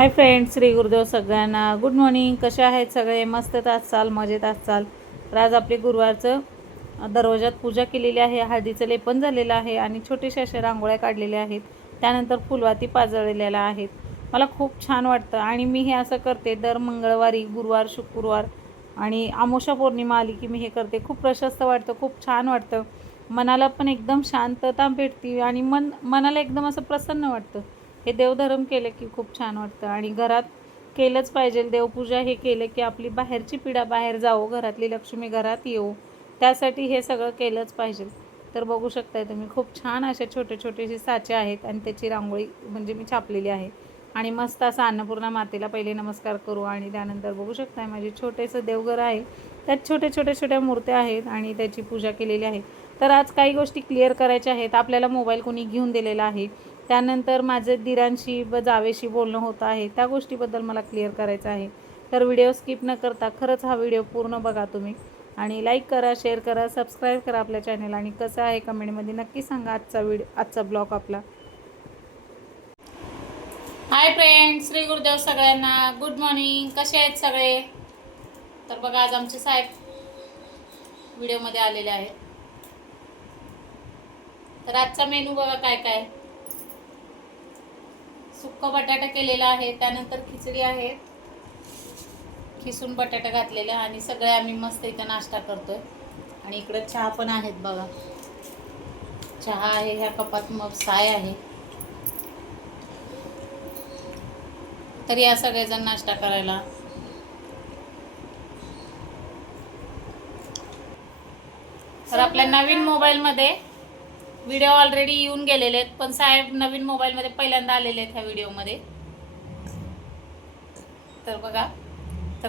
Hi friends Shri Gurudev सगळ्यांना. Good morning कसे आहेत सगळे? मस्त तास चाल मजेत चाल तर आज आपली गुरुवारचं दरवाजात पूजा केलेली आहे. हळदीचं लेपन झालेलं आहे आणि छोटेसे अशा रांगोळ्या काढलेल्या आहेत. त्यानंतर फुलवाती पाजळलेल्या आहेत. मला खूप छान वाटतं आणि मी हे असं करते दर मंगळवारी गुरुवार शुक्रवार आणि आमोशा पौर्णिमा आली की मी हे करते. खूप प्रशस्त वाटतं खूप छान वाटतं. मनाला पण एकदम शांतता भेटते आणि मन मनाला एकदम असं प्रसन्न वाटतं. हे देवधर्म केलं की खूप छान वाटतं. आणि घरात केलंच पाहिजे. देवपूजा हे केलं की आपली बाहेरची पिढा बाहेर जावो घरातली लक्ष्मी घरात येऊ त्यासाठी हे सगळं केलंच पाहिजे. तर बघू शकताय तुम्ही खूप छान असे छोटे छोटेसे साचे आहेत आणि त्याची रांगोळी म्हणजे मी छापलेली आहे. आणि मस्त असं अन्नपूर्णा मातेला पहिले नमस्कार करू आणि त्यानंतर बघू शकताय माझे छोटेसं देवघर आहे. त्यात छोटे छोट्या छोट्या मूर्त्या आहेत आणि त्याची पूजा केलेली आहे. तर आज काही गोष्टी क्लिअर करायच्या आहेत. आपल्याला मोबाईल कोणी घेऊन दिलेला आहे. त्यानंतर माझे दिरांशी व जावेशी बोलणं होतं आहे त्या गोष्टीबद्दल मला क्लिअर करायचं आहे. तर व्हिडिओ स्किप न करता खरंच हा व्हिडिओ पूर्ण बघा तुम्ही. आणि लाईक करा शेअर करा सबस्क्राईब करा आपल्या चॅनल आणि कसं आहे कमेंटमध्ये नक्की सांगा आजचा व्हिडिओ आजचा ब्लॉग आपला. हाय फ्रेंड श्री गुरुदेव सगळ्यांना. गुड मॉर्निंग कसे आहेत सगळे? तर बघा आज आमचे साहेब व्हिडिओमध्ये आलेले आहेत. तर आजचा मेनू बघा काय काय. सुक्का बटाटा केलेला आहे त्यानंतर खिचडी आहे. खिसून बटाटा घातलेला आणि सगळे आम्ही मस्त इथं नाश्ता करतोय. आणि इकडं चहा पण आहेत बघा. चहा आहे ह्या कपात मग साय आहे. तर या सगळेजण नाश्ता करायला. तर आपल्या नवीन मोबाईलमध्ये व्हिडिओ ऑलरेडी येऊन गेलेले आहेत. पण साहेब नवीन मोबाईलमध्ये पहिल्यांदा आलेले आहेत ह्या व्हिडिओमध्ये तर बघा. तर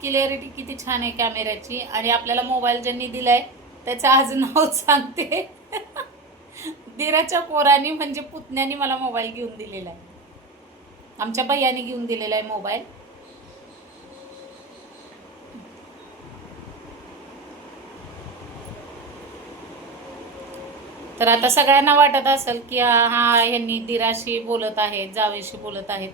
क्लिअरिटी किती छान आहे कॅमेऱ्याची आणि आपल्याला मोबाईल ज्यांनी दिलाय त्याचं आज नाव सांगते. दिराच्या पोरानी म्हणजे पुतण्याने मला मोबाईल घेऊन दिलेला आहे. आमच्या भैयानी घेऊन दिलेला आहे मोबाईल तर आता सगळ्यांना वाटत असेल की हा ह्यांनी दिराशी बोलत आहेत जावेशी बोलत आहेत.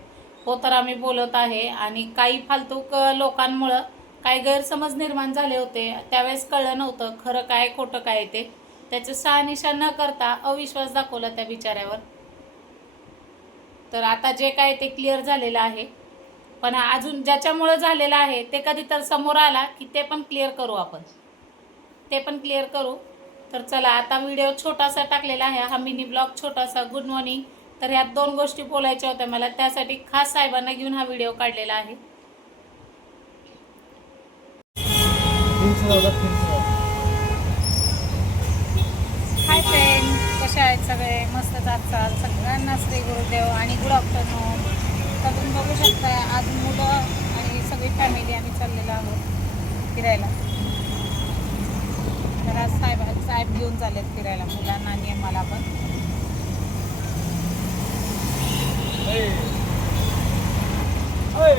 हो तर आम्ही बोलत आहे आणि काही फालतू क- लोकांमुळं काही गैरसमज निर्माण झाले होते. त्यावेळेस कळलं नव्हतं खरं काय खोटं काय ते. त्याचं सहानिशा न करता अविश्वास दाखवला त्या बिचाऱ्यावर. तर आता जे काय ते क्लिअर झालेलं आहे. पण अजून ज्याच्यामुळं झालेलं आहे ते कधी तर समोर आला की ते पण क्लिअर करू आपण. ते पण क्लिअर करू. तर चला आता व्हिडिओ छोटासा टाकलेला आहे. हा मिनी ब्लॉग छोटासा. गुड मॉर्निंग तर ह्यात दोन गोष्टी बोलायच्या होत्या मला. त्यासाठी खास साहेबांना घेऊन हा व्हिडिओ काढलेला आहे. हाय फ्रेंड कसे आहेत सगळे? मस्त चाल सगळ्यांना श्री गुरुदेव आणि गुड आफ्टरनून तर तुम्ही बघू शकता आज मुलं आणि सगळी फॅमिली आम्ही चाललेलो आहोत फिरायला. ॲप घेऊन चाललेत फिरायला मुलांना आणि मला पण.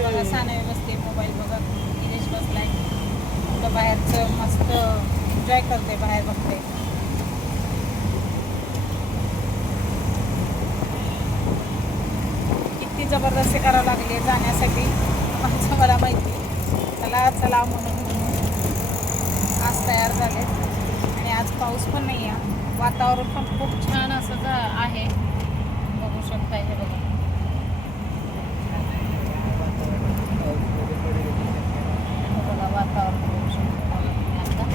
बघा सानवी बसते मोबाईल बघा. गिरीश बसलाय. मुलं बाहेरचं मस्त एन्जॉय करते बाहेर बघते किती जबरदस्ती करावं लागली जाण्यासाठी माझं मला माहिती. चला चला म्हणून आज तयार झाले. आज पाऊस पण नाही आहे वातावरण पण खूप छान असं आहे. बघू शकता हे बघा. बघा वातावरण बघू शकता. आता.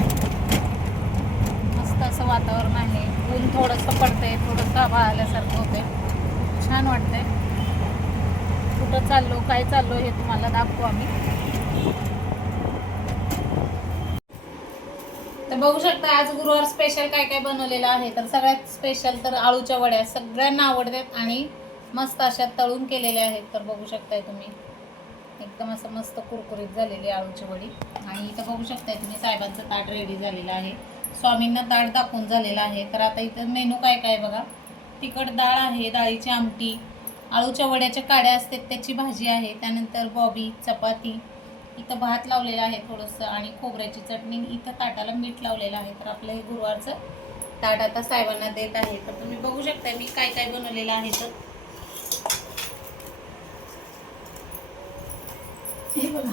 मस्त असं वातावरण आहे. ऊन थोडंसं पडतंय थोडंसं हवा आल्यासारखं होतंय. छान वाटतंय. कुठं चाललो काय चाललो हे तुम्हाला दाखवू आम्ही. तर बघू शकता आज गुरुवार स्पेशल काय काय बनवलेलं आहे. तर सगळ्यात स्पेशल तर आळूच्या वड्या. सगळ्यांना आवडतात आणि मस्त अशा तळून केलेल्या आहेत. तर बघू शकताय तुम्ही. एकदम असं मस्त कुरकुरीत झालेली आळूची वडी. आणि इथं बघू शकताय तुम्ही साहेबांचं ताट रेडी झालेलं आहे. स्वामींना ताट दाखवून झालेलं आहे. तर आता इथं मेनू काय काय बघा. तिखट डाळ आहे डाळीची आमटी. आळूच्या वड्याच्या काड्या असतात त्याची भाजी आहे. त्यानंतर बॉबी चपाती. इथं भात लावलेला आहे थोडंसं आणि खोबऱ्याची चटणी इथं ताटाला मीठ लावलेलं आहे. तर आपलं हे गुरुवारचं ताट आता साहेबांना देत आहे. तर तुम्ही बघू शकता मी काय काय बनवलेलं आहे तर हे बघा.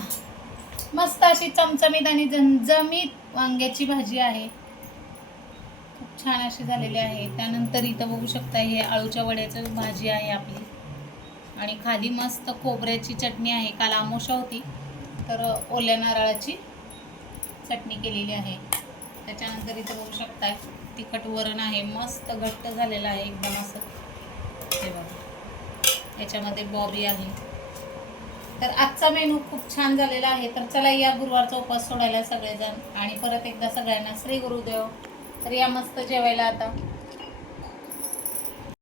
मस्त अशी चमचमीत आणि जमजमीत वांग्याची भाजी आहे. खूप छान अशी झालेली आहे. त्यानंतर इथं बघू शकता हे आळूच्या वड्याचं भाजी आहे आपली. आणि खाली मस्त खोबऱ्याची चटणी आहे. काल आमोशा होती. तर ओल्या नारळाची चटणी केलेली आहे. त्याच्यानंतर इथं बघू शकताय तिखट वरण आहे. मस्त घट्ट झालेलं आहे एकदम असं. हे बघा. याच्यामध्ये बॉबी आहे. तर आजचा मेनू खूप छान झालेला आहे. तर चला या गुरुवारचा उपवास सोडायला सगळेजण. आणि परत एकदा सगळ्यांना श्री गुरुदेव. तर या मस्त जेवायला आता.